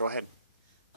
Go ahead.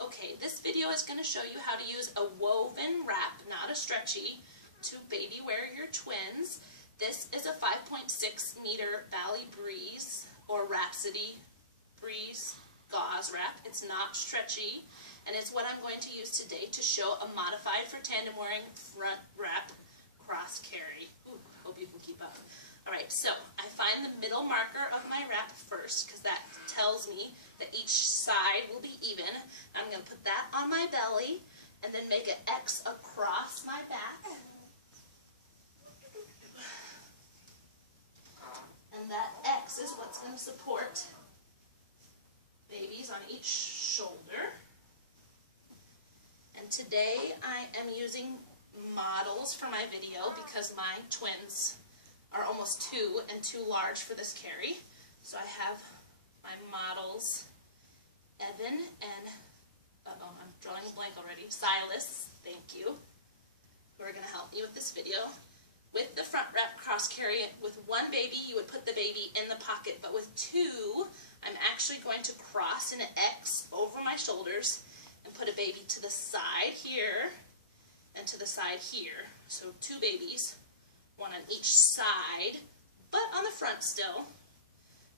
Okay, this video is going to show you how to use a woven wrap, not a stretchy, to baby wear your twins. This is a 5.6 meter Valley Breeze or Rhapsody Breeze gauze wrap. It's not stretchy, and it's what I'm going to use today to show a modified for tandem wearing front wrap cross carry. Ooh, hope you can keep up. Alright, so I find the middle marker of my wrap first because that tells me that each side will be even. I'm going to put that on my belly and then make an X across my back. And that X is what's going to support babies on each shoulder. And today I am using models for my video because my twins are almost 2 and too large for this carry. So I have my models, Evan and, I'm drawing a blank already, Silas, thank you, who are going to help me with this video. With the front wrap cross carry, with one baby, you would put the baby in the pocket, but with 2, I'm actually going to cross an X over my shoulders and put a baby to the side here and to the side here. So 2 babies, one on each side, but on the front still,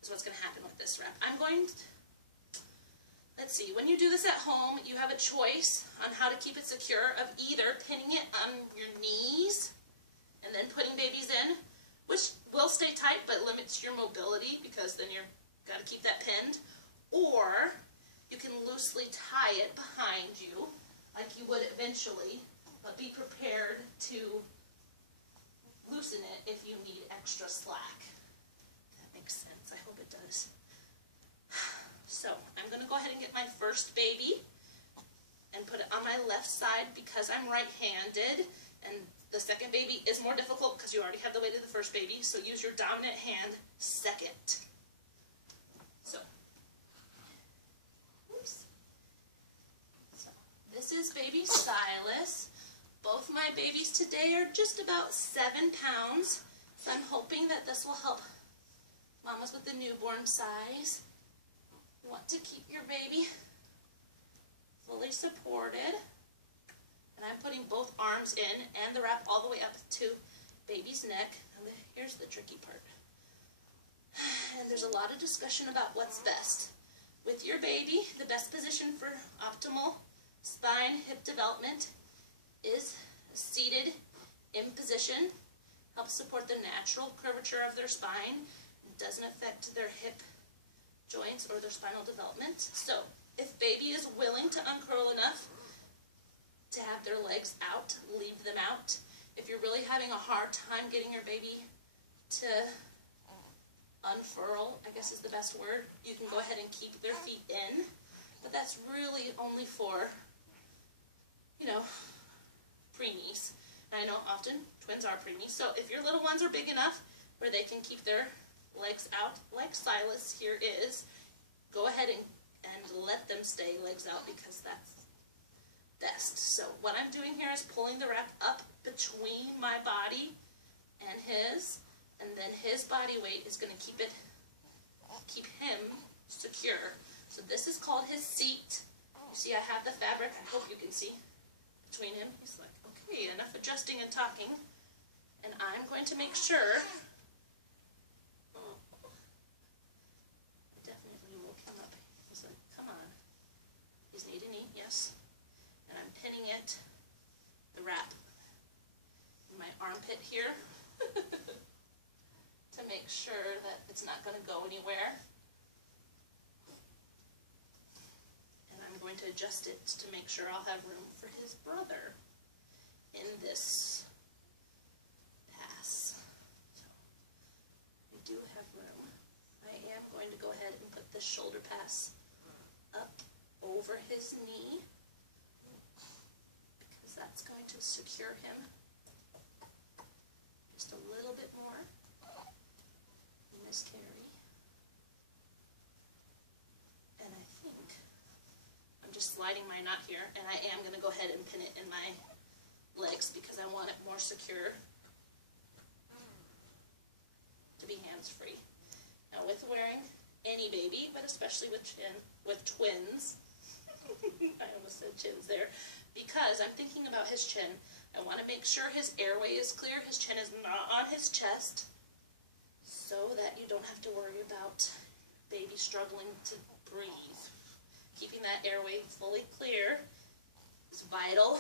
is what's going to happen with this wrap. I'm going to, let's see, when you do this at home, you have a choice on how to keep it secure of either pinning it on your knees and then putting babies in, which will stay tight but limits your mobility because then you've got to keep that pinned, or you can loosely tie it behind you like you would eventually, but be prepared to loosen it if you need extra slack. That makes sense. I hope it does. So I'm going to go ahead and get my first baby and put it on my left side because I'm right-handed, and the second baby is more difficult because you already have the weight of the first baby, so use your dominant hand second. So, oops. So this is baby Silas. Both my babies today are just about 7 pounds, so I'm hoping that this will help mamas with the newborn size. You want to keep your baby fully supported. And I'm putting both arms in and the wrap all the way up to baby's neck. And here's the tricky part. And there's a lot of discussion about what's best. With your baby, the best position for optimal spine hip development is seated in position. Helps support the natural curvature of their spine. It doesn't affect their hip joints or their spinal development. So if baby is willing to uncurl enough to have their legs out, leave them out. If you're really having a hard time getting your baby to unfurl, I guess is the best word, you can go ahead and keep their feet in. But that's really only for, you know, preemies. And I know often twins are preemies. So if your little ones are big enough where they can keep their legs out, like Silas here is, go ahead and let them stay legs out because that's best. So what I'm doing here is pulling the wrap up between my body and his, and then his body weight is going to keep him secure. So this is called his seat. You see I have the fabric, I hope you can see, between him. He's like, okay, enough adjusting and talking. And I'm going to make sure, definitely will come up. He's like, come on. He's knee to knee, yes. And I'm pinning it, the wrap, in my armpit here to make sure that it's not going to go anywhere. And I'm going to adjust it to make sure I'll have room for his brother in this pass. So we do have room. I am going to go ahead and put the shoulder pass up over his knee, because that's going to secure him just a little bit more in this carry. And I think I'm just sliding my knot here, and I am going to go ahead and pin it in my legs because I want it more secure to be hands-free. Now with wearing any baby, but especially with twins, I almost said chins there. Because I'm thinking about his chin. I want to make sure his airway is clear, his chin is not on his chest, so that you don't have to worry about baby struggling to breathe. Keeping that airway fully clear is vital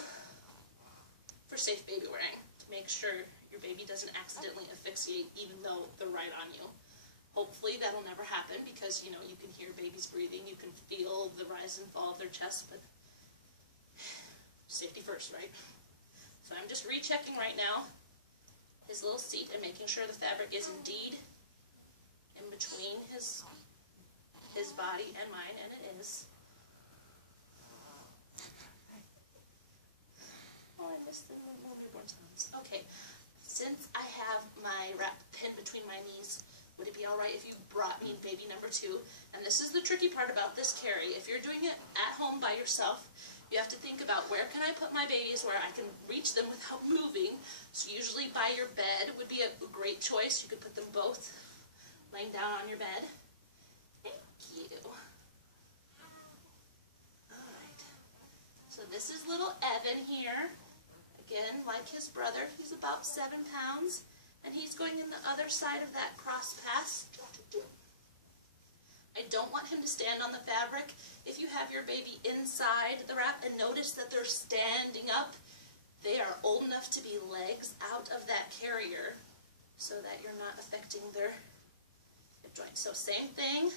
for safe baby wearing. To make sure your baby doesn't accidentally asphyxiate even though they're right on you. Hopefully that'll never happen because, you know, you can hear babies breathing, you can feel the rise and fall of their chest, but safety first, right? So I'm just rechecking right now his little seat and making sure the fabric is indeed in between his body and mine, and it is. Oh, I missed the little newborn sounds. Okay, since I have my wrap pinned between my knees, would it be all right if you brought me baby number 2? And this is the tricky part about this carry. If you're doing it at home by yourself, you have to think about where can I put my babies where I can reach them without moving. So usually by your bed would be a great choice. You could put them both laying down on your bed. Thank you. Alright. So this is little Evan here. Again, like his brother, he's about 7 pounds. And he's going in the other side of that cross pass. I don't want him to stand on the fabric. If you have your baby inside the wrap and notice that they're standing up, they are old enough to be legs out of that carrier so that you're not affecting their hip joint. So same thing,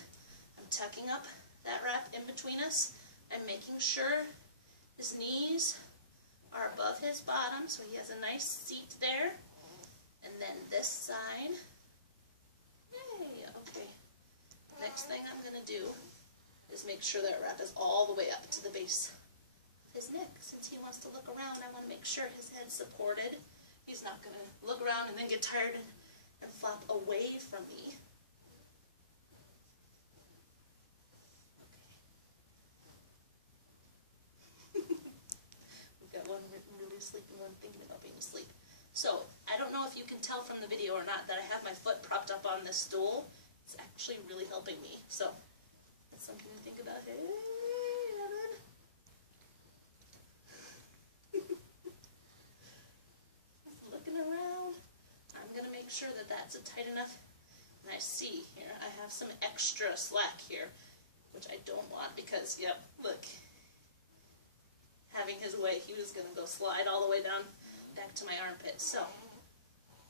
I'm tucking up that wrap in between us. I'm making sure his knees are above his bottom so he has a nice seat there. And then this side, yay, okay. Next thing I'm going to do is make sure that wrap is all the way up to the base of his neck. Since he wants to look around, I want to make sure his head's supported. He's not going to look around and then get tired and flop away from me. Okay. We've got one really asleep and one thinking about being asleep. So, I don't know if you can tell from the video or not that I have my foot propped up on this stool. It's actually really helping me. So, that's something to think about. Hey, Evan. Looking around. I'm going to make sure that that's tight enough. And I see here, I have some extra slack here, which I don't want because, yep, look. Having his way, he was going to go slide all the way down back to my armpit. So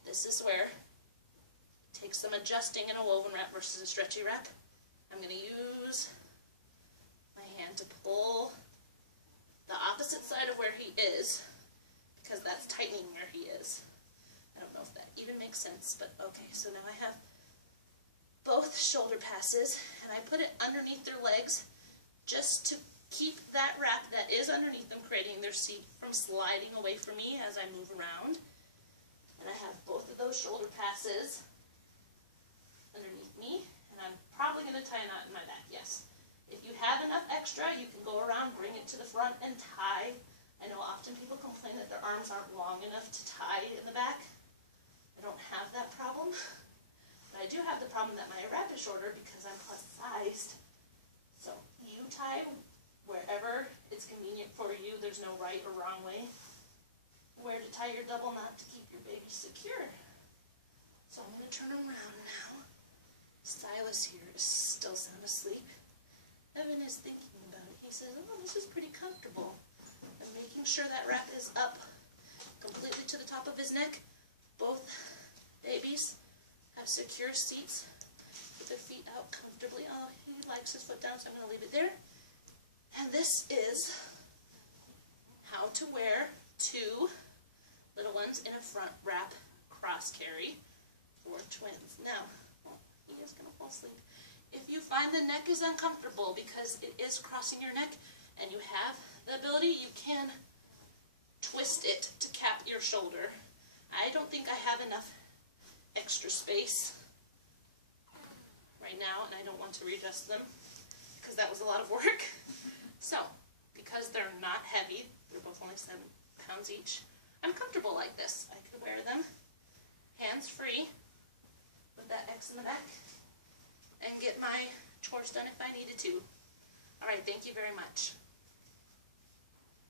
this is where it takes some adjusting in a woven wrap versus a stretchy wrap. I'm going to use my hand to pull the opposite side of where he is because that's tightening where he is. I don't know if that even makes sense, but okay. So now I have both shoulder passes and I put it underneath their legs just to keep that wrap that is underneath them, creating their seat, from sliding away from me as I move around. And I have both of those shoulder passes underneath me, and I'm probably going to tie a knot in my back, yes. If you have enough extra, you can go around, bring it to the front, and tie. I know often people complain that their arms aren't long enough to tie in the back. I don't have that problem, but I do have the problem that my wrap is shorter because I'm plus sized. So you tie wherever it's convenient for you. There's no right or wrong way. Where to tie your double knot to keep your baby secure. So I'm going to turn him around now. Silas here is still sound asleep. Evan is thinking about it. He says, oh, this is pretty comfortable. I'm making sure that wrap is up completely to the top of his neck. Both babies have secure seats with their feet out comfortably. Oh, he likes his foot down, so I'm going to leave it there. And this is how to wear 2 little ones in a front wrap cross carry for twins. Now, he is going to fall asleep. If you find the neck is uncomfortable because it is crossing your neck and you have the ability, you can twist it to cap your shoulder. I don't think I have enough extra space right now, and I don't want to readjust them because that was a lot of work. So, because they're not heavy, they're both only 7 pounds each, I'm comfortable like this. I can wear them hands-free with that X in the back and get my chores done if I needed to. Alright, thank you very much.